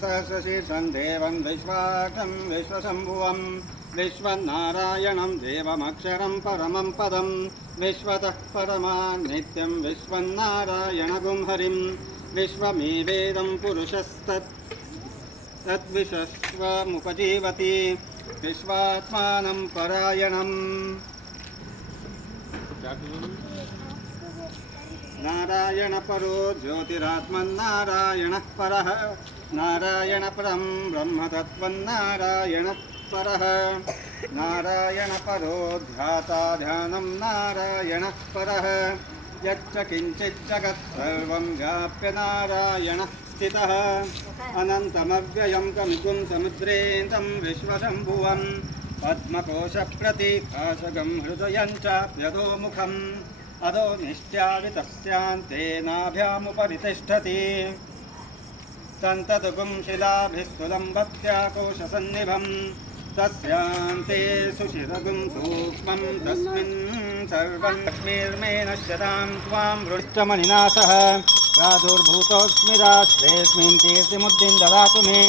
सहस्रशीर्षं देवं विश्वाक्षं विश्वशम्भुवं विश्वनारायणं देवमक्षरं परमं पदं विश्वतः परमा नित्यं विश्वनारायणगुं हरिं विश्वमेवेदं पुरुषस्तद्विश्वमुपजीवति विश्वात्मानं परायणम् नारायण परो ज्योतिरात्मन्नारायणः परः नारायण परं ब्रह्मतत्त्वन्नारायणः परः नारायण परो ध्याता ध्यानं नारायणः परः यच्च किञ्चित् जगत् सर्वं व्याप्य नारायणः स्थितः अनन्तमव्ययं कमिकुं समुद्रेन्दं विश्वशम्भुवं पद्मकोशप्रतीकाशगं हृदयं चाप्यधोमुखम् अधो निश्चावितस्यान्ते नाभ्यामुपरि तिष्ठति सन्ततुकुं शिलाभिस्तुलं भक्त्याकोशसन्निभं तस्यान्ते सुशिरगुं सूक्ष्मं तस्मिन् सर्वं लक्ष्मीर्मे नश्यतां त्वां वृक्षमणिना सह प्रादुर्भूतोऽस्मि राष्ट्रेऽस्मिन् कीर्तिमुद्दिं ददातु मे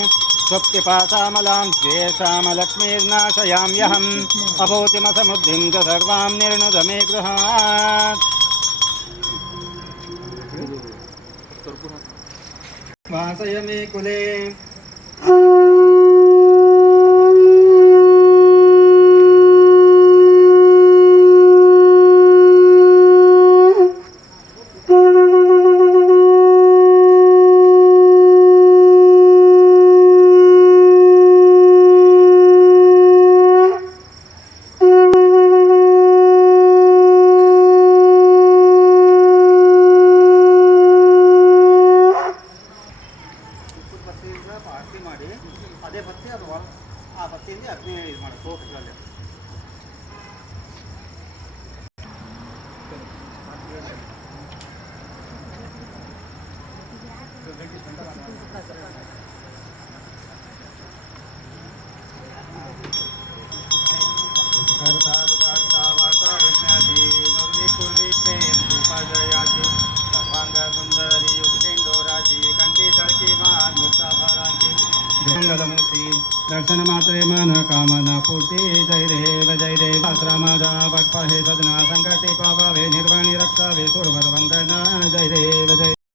सुप्तिपाशामलां श्वेषामलक्ष्मीर्नाशयाम्यहम् अभूतिमसमुद्धिं च सर्वां निर्णुद मे गृहात् वासय मे कुले ಆರತಿ ಮಾಡಿ ಅದೇ ಬತ್ತಿ ಅದು ಆ ಬತ್ತಿಯಿಂದ ಅಗ್ನಿ ಇದು ಮಾಡಿ ತೋಟಗಳಲ್ಲಿ दर्शन मात्रे मन कामना पूर्ति जय देव श्रमदा वटपहे सदना संकटे पावे निर्वाणी रक्षा वे सुरवर वंदना जय देव जय